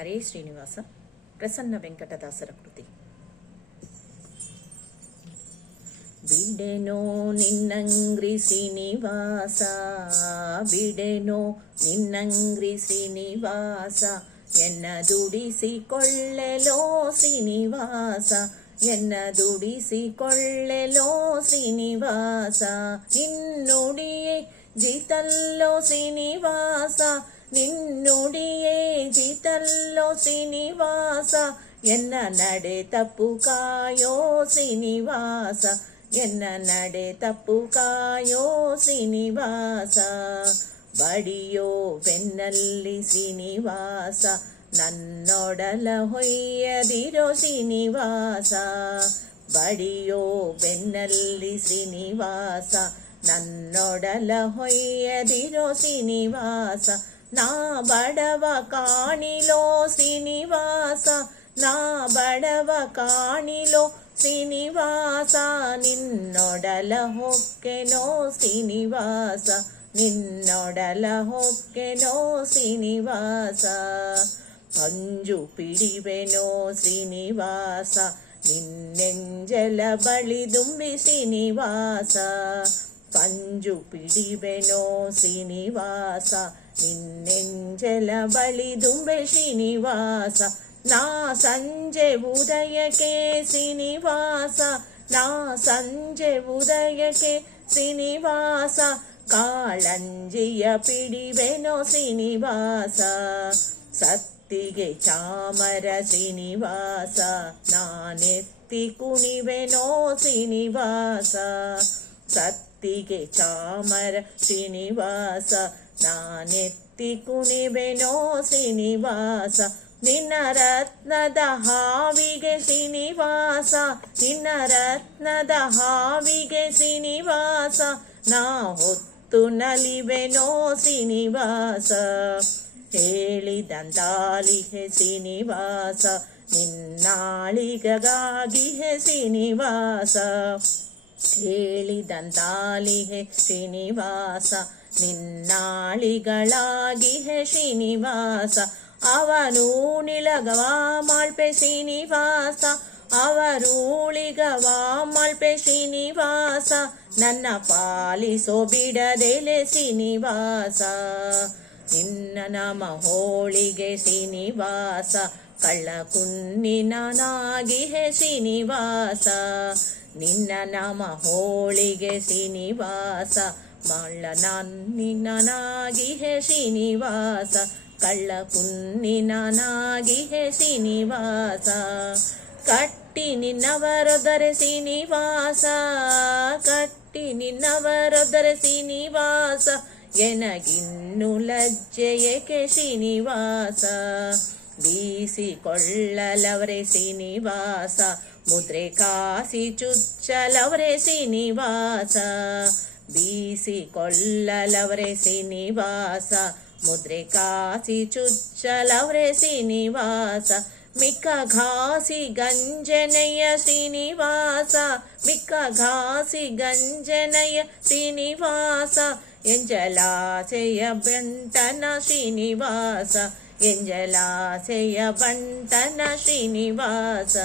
ಹರೇ ಶ್ರೀನಿವಾಸ. ಪ್ರಸನ್ನ ವೆಂಕಟದಾಸರ ಕೃತಿ. ಬಿಡೆನೋ ನಿನ್ನಂಗ್ರಿ ಶ್ರೀನಿವಾಸ, ಬಿಡೆನೋ ನಿನ್ನಂಗ್ರಿ ಶ್ರೀನಿವಾಸ, ಎನ್ನ ದುಡಿಸಿಕೊಳ್ಳೆಲೋ ಶ್ರೀನಿವಾಸ, ಎನ್ನ ದುಡಿಸಿಕೊಳ್ಳೆಲೋ ಶ್ರೀನಿವಾಸ, ನಿನ್ನುಡಿಯೇ ಜಿತಲ್ಲೋ ಶ್ರೀನಿವಾಸ, ನಿನ್ನುಡಿಯೇ ಜಿತಲ್ಲೋ ಶ್ರೀನಿವಾಸ, ಎನ್ನ ನಡೆ ತಪ್ಪು ಕಾಯೋ ಶ್ರೀನಿವಾಸ, ಎನ್ನ ನಡೆ ತಪ್ಪು ಕಾಯೋ ಶ್ರೀನಿವಾಸ, ಬಡಿಯೋ ಬೆನ್ನಲ್ಲಿ ಶ್ರೀನಿವಾಸ, ನನ್ನೊಡಲ ಹೊಯ್ಯದಿರೋ ಶ್ರೀನಿವಾಸ, ಬಡಿಯೋ ಬೆನ್ನಲ್ಲಿ ಶ್ರೀನಿವಾಸ, ನನ್ನೊಡಲ ಹೊಯ್ಯದಿರೋ ಶ್ರೀನಿವಾಸ, ನಾ ಬಡವ ಕಾಣಿಲೋ ಶ್ರೀನಿವಾಸ, ನಾ ಬಡವ ಕಾಣಿಲೋ ಶ್ರೀನಿವಾಸ, ನಿನ್ನೊಡಲ ಹೊಕ್ಕೆನೋ ಶ್ರೀನಿವಾಸ, ನಿನ್ನೊಡಲ ಹೊಕ್ಕೆನೋ ಶ್ರೀನಿವಾಸ, ಪಂಜು ಪಿಡಿವೆನೋ ಶ್ರೀನಿವಾಸ, ನಿನ್ನೆಂಜಲ ಬಳಿ ದುಂಬಿ ಶ್ರೀನಿವಾಸ, ಪಂಜು ಪಿಡಿವೆನೋ ಶ್ರೀನಿವಾಸ, ನಿನ್ನೆಂಜಲ ಬಳಿ ದುಂಬೆ ಶ್ರೀನಿವಾಸ, ನಾ ಸಂಜೆ ಉದಯಕ್ಕೆ ಶ್ರೀನಿವಾಸ, ನಾ ಸಂಜೆ ಉದಯಕ್ಕೆ ಶ್ರೀನಿವಾಸ, ಕಾಳಂಜಿಯ ಪಿಡಿವೆನೋ ಶ್ರೀನಿವಾಸ, ಸತ್ತಿಗೆ ಚಾಮರ ಶ್ರೀನಿವಾಸ, ನಾನೆತ್ತಿ ಕುಣಿವೆನೋ ಶ್ರೀನಿವಾಸ, ಸತ್ತಿಗೆ ಚಾಮರ ಶ್ರೀನಿವಾಸ, ನಾನೆತ್ತಿ ಕುಣಿವೆನೋ ಶ್ರೀನಿವಾಸ, ನಿನ್ನ ರತ್ನದ ಹಾವಿಗೆ ಶ್ರೀನಿವಾಸ, ನಿನ್ನ ರತ್ನದ ಹಾವಿಗೆ ಶ್ರೀನಿವಾಸ, ನಾ ಹೊತ್ತು ನಲಿವೆನೋ ಶ್ರೀನಿವಾಸ, ಹೇಳಿದಂದಾಲಿಹೆ ಶ್ರೀನಿವಾಸ, ನಿನ್ನಾಳಿಗಾಗಿ ಹೆ ಶ್ರೀನಿವಾಸ, ಹೇಳಿದಂದಾಲಿಹೆ ಶ್ರೀನಿವಾಸ, ನಿನ್ನಾಳಿಗಳಾಗಿ ಹೆ ಶ್ರೀನಿವಾಸ, ಅವನೂಳಿಗವ ಮಾಳ್ಪೆ ಶ್ರೀನಿವಾಸ, ಅವರೂಳಿಗವ ಮಾಳ್ಪೆ ಶ್ರೀನಿವಾಸ, ನನ್ನ ಪಾಲಿಸೋ ಬಿಡದೆಲೆ ಶ್ರೀನಿವಾಸ, ನಿನ್ನ ನಾಮ ಹೋಳಿಗೆ ಶ್ರೀನಿವಾಸ, ಕಳ್ಳ ಕುನ್ನಿನಾಗಿ ಹೆ ಶ್ರೀನಿವಾಸ, ನಿನ್ನ ನಾಮ ಹೋಳಿಗೆ ಶ್ರೀನಿವಾಸ, ಮಳ್ಳ ನನ್ನಿನಾಗಿ ಹೆ ಶ್ರೀನಿವಾಸ, ಕಳ್ಳ ಕುನ್ನಿನಾಗಿ ಹೆ ಶ್ರೀನಿವಾಸ, ಕಟ್ಟಿ ನಿನ್ನವರೊದರೆ ಶ್ರೀನಿವಾಸ, ಕಟ್ಟಿ ನಿನ್ನವರೊದರೆ ಶ್ರೀನಿವಾಸ, ಎನಗಿನ್ನು ಲಜ್ಜೆಯೇಕೆ ಶ್ರೀನಿವಾಸ, ಬೀಸಿಕೊಳ್ಳಲವರೆ ಶ್ರೀನಿವಾಸ, ಮುದ್ರೆ ಕಾಸಿ ಚುಚ್ಚಲವರೆ ಶ್ರೀನಿವಾಸ, ಬೀಸಿಕೊಳ್ಳಲವರೆ ಶ್ರೀನಿವಾಸ, ಮುದ್ರೆ ಕಾಸಿ ಚುಚ್ಚಲವರೆ ಶ್ರೀನಿವಾಸ, ಮಿಕ್ಕ ಘಾಸಿ ಗಂಜನೆಯ ಶ್ರೀನಿವಾಸ, ಮಿಕ್ಕ ಘಾಸಿ ಗಂಜನೆಯ ಶ್ರೀನಿವಾಸ, ಎಂಜಲಾಸೆಯ ಬಂಟನ ಶ್ರೀನಿವಾಸ, ಎಂಜಲಾಸೆಯ ಬಂಟನ ಶ್ರೀನಿವಾಸ,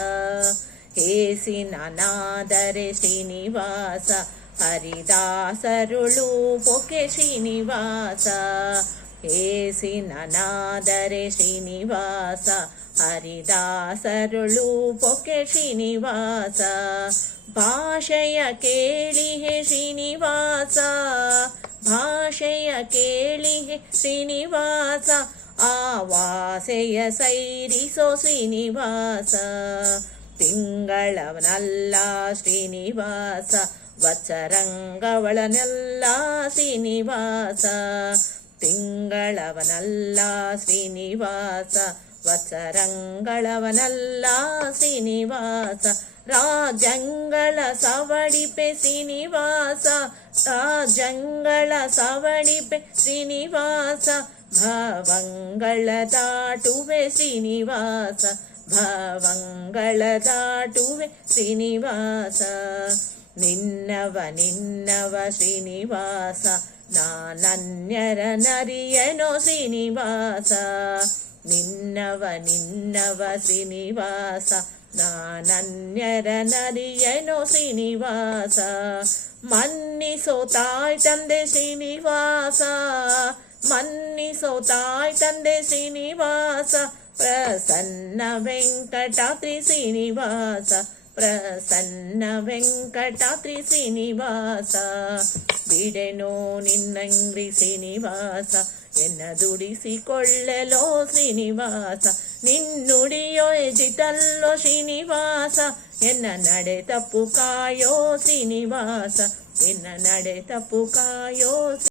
ಹೇಸಿ ನಾನಾದರೆ ಶ್ರೀನಿವಾಸ, ಹರಿದಾಸರುಳು ಪೊಕೆ ಶ್ರೀನಿವಾಸ, ಹೇಸಿ ನಾನಾದರೆ ಶ್ರೀನಿವಾಸ, ಹರಿದಾಸರುಳು ಪೊಕೆ ಶ್ರೀನಿವಾಸ, ಭಾಷೆಯ ಕೇಳಿ ಹೆ ಶ್ರೀನಿವಾಸ, ಭಾಷೆಯ ಕೇಳಿ ಹೆ ಶ್ರೀನಿವಾಸ, ಆವಾಸೆಯ ಸೈರಿಸೋ ಶ್ರೀನಿವಾಸ, ತಿಂಗಳವನಲ್ಲ ಶ್ರೀನಿವಾಸ, ವತ್ಸರಂಗವಳನೆಲ್ಲ ಶ್ರೀನಿವಾಸ, ತಿಂಗಳವನಲ್ಲ ಶ್ರೀನಿವಾಸ, ವತ್ಸರಂಗಳವನಲ್ಲ ಶ್ರೀನಿವಾಸ, ರಾಜಂಗಳ ಸವಡಿಪೆ ಶ್ರೀನಿವಾಸ, ರಾಜಂಗಳ ಸವಡಿಪೆ ಶ್ರೀನಿವಾಸ, ಭಾವಂಗಳ ದಾಟುವೆ ಶ್ರೀನಿವಾಸ, ಭಾವಂಗಳ ದಾಟುವೆ ಶ್ರೀನಿವಾಸ, ನಿನ್ನವ ನಿನ್ನವ ಶ್ರೀನಿವಾಸ, ನಾನನ್ಯರ ನರಿಯನೋ ಶ್ರೀನಿವಾಸ, ನಿನ್ನವ ಶ್ರೀನಿವಾಸ ನಾನನ್ಯರ ನರಿಯನೋ ಶ್ರೀನಿವಾಸ ಮನ್ನಿಸೋ ತಾಯ್ ತಂದೆ ಶ್ರೀನಿವಾಸ ಮನ್ನಿಸೋ ತಾಯ್ ತಂದೆ ಶ್ರೀನಿವಾಸ ಪ್ರಸನ್ನ ವೆಂಕಟಾದ್ರಿ ಶ್ರೀನಿವಾಸ ಪ್ರಸನ್ನ ವೆಂಕಟಾದ್ರಿ ಶ್ರೀನಿವಾಸ ಬಿಡೆನೋ ನಿನ್ನಂಗ್ರಿ ಶ್ರೀನಿವಾಸ ಎನ್ನ ದುಡಿಸಿಕೊಳ್ಳಲೋ ಶ್ರೀನಿವಾಸ ನಿನ್ನುಡಿಯೋ ಎಜಿತಲ್ಲೋ ಶ್ರೀನಿವಾಸ ಎನ್ನ ನಡೆ ತಪ್ಪು ಕಾಯೋ ಶ್ರೀನಿವಾಸ ಎನ್ನ ನಡೆ ತಪ್ಪು ಕಾಯೋ